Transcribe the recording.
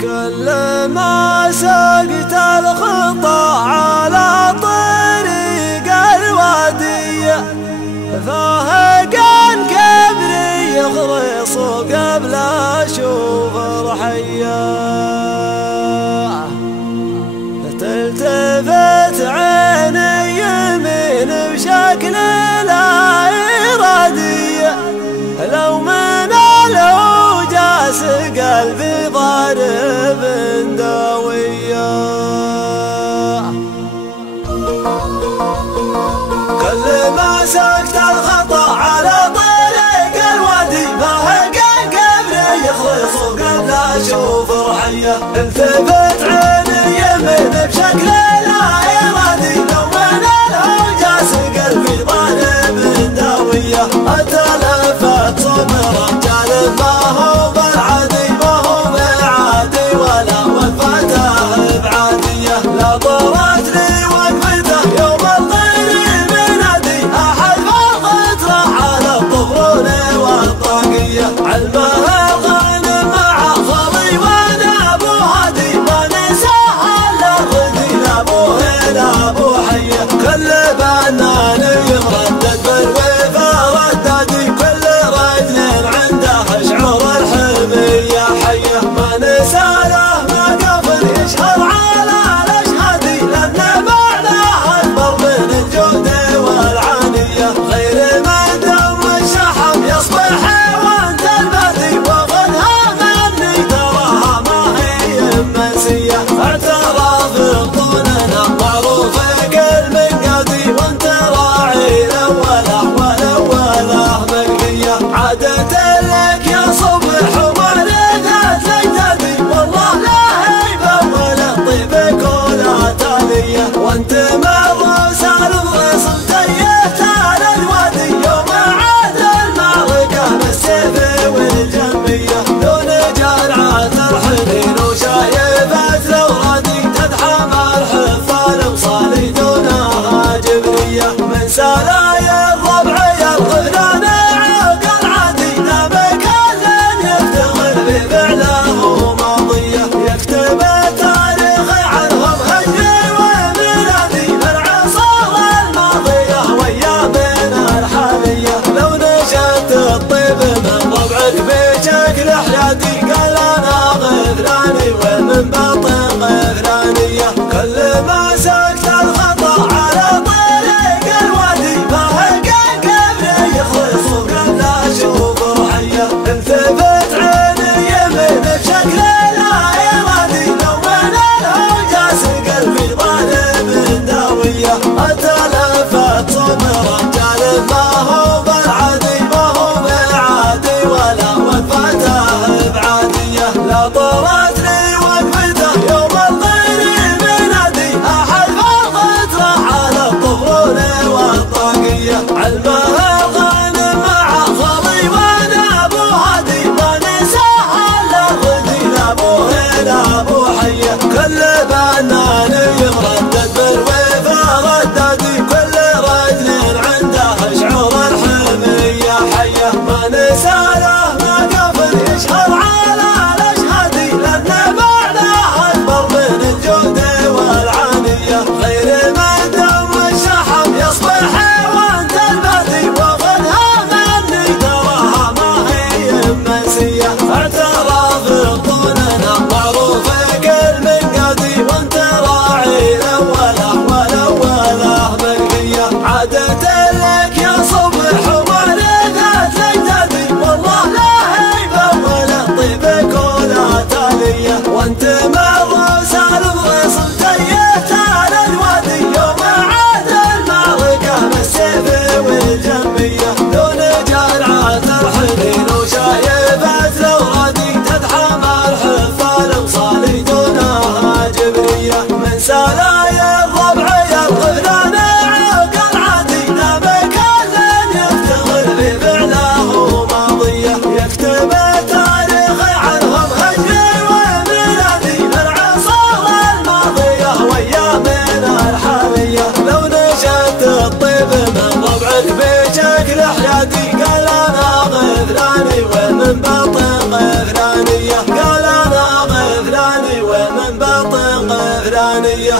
كل ما سقت الخطى على طريق الوادية فهقان كبري يخلص قبل اشوف رحية. تلتفت عيني يمين بشكل لا إرادية لو من الهوجاس قلبي ضارب داوية. كل ما سقت الخطا على طريق الوادي فهقان كبري يخلص قبل اشوف رحية. التفت عيني يمين بشكل لا إرادي لو من الهوجاس قلبي ضارب داوية. اتلفت صبر رجال ما هو بالعادي ما هو بالعادي ولا وقفته بعادية. لا طرت لي وقفته يوم الطير بنادي احد فرقت راح على الطفرون والطاقية. علمها الغنم مع خلي وانا ابو هادي ما نساها الا غدي لابوه لابو حية. كل بنان يردد بالوفا ردادي كل رجل عنده شعور الحلمية حية. ما نساله ما قبل يشهر على الاشهادي لان معناه اكبر من الجود والعانية. غير ما دام الشحم يصبح وانت البادي وغنها مني تراها ما هي منسية. اعتراف بطوننا معروف كل من قادي وانت راعي الاوله والاوله ملقية. عادة لك يا صبح ومالذات الاجدادي والله لا هيبه ولا طيبك ولا تالية. وانت مره سالم غصن تيهت على الوادي يوم عاد المعركه بالسيف والجنبيه. لو نجرعت الحنين وشايفت الاورادي تدحم الحفال بصالي دونها جبريه. من سلايا الربع يرغبنا نعق العادي دام كل يفتخر بفعله ماضيه. يكتب التاريخ عنهم هجري وميلادي بالعصور الماضيه وايامنا الحاليه. لو نشأت الطيب من ربعك بشكل حياتي قال انا غفراني ومن باطن غفرانيه. كل ما سقت الخطا على طريق الوادي فهقان كبري يخلص قبل اشوف رحية. التفت عيني يمين بشكل لا إرادي لو من الهوجاس قلبي ضارب داوية. اتلفت صبر رجال ما هو بالعادي ما هو بالعادي ولا وقفته بعادية. لا طرت لي وقفته يوم الطير بنادي احد فرقت راح على الطفرون والطاقية. علمها الغنم مع خلي وانا ابو هادي ما نساها الا غدي لابوه لابو حية. كل بنان يردد بالوفا ردادي كل رجل عنده شعور الحلمية حية. ما نساله ما قبل يشهر على الاشهادي لان علانية.